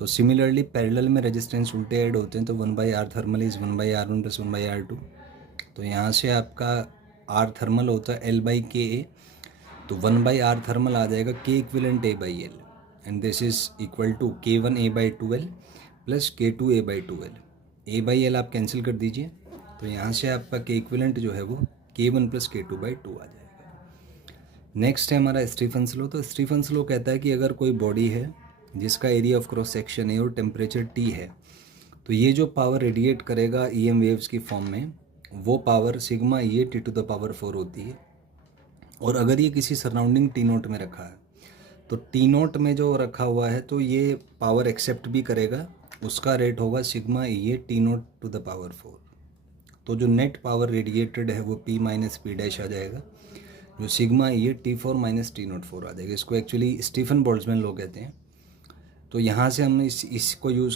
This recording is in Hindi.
तो सिमिलरली पैरेलल में रेजिस्टेंस उल्टे ऐड होते हैं, तो 1/r thermal is 1/r1 + 1/r2। तो यहाँ से आपका r थर्मल होता है L/Ka, तो 1/r थर्मल आ जाएगा K equivalent A/L, and this is equal to K1A/2L + K2A/2L। A/L आप कैंसिल कर दीजिए, तो यहाँ से आपका K इक्विवेलेंट जो है वो K1 + K2/2 आ जाएगा। नेक्स्ट है हमारा स्टीफन्स लॉ। तो स्टीफन्स लॉ कहता है कि अगर कोई बॉडी है जिसका एरिया ऑफ क्रॉस सेक्शन है और टेम्परेचर T है, तो ये जो पावर रेडिएट करेगा EM वेव्स की फॉर्म में, वो पावर सिग्मा E T⁴ होती है। और अगर ये किसी सराउंडिंग T0 में रखा है, तो T0 में जो रखा हुआ है तो ये पावर एक्सेप्ट भी करेगा, उसका रेट होगा सिग्मा E T0⁴। तो जो नेट पावर रेडिएटेड है वो P - P' आ जाएगा, जो सिग्मा E T4 - T04 आ जाएगा। इसको एक्चुअली स्टीफन बोल्ट्जमैन लॉ कहते हैं। तो यहाँ से हमने इसको यूज़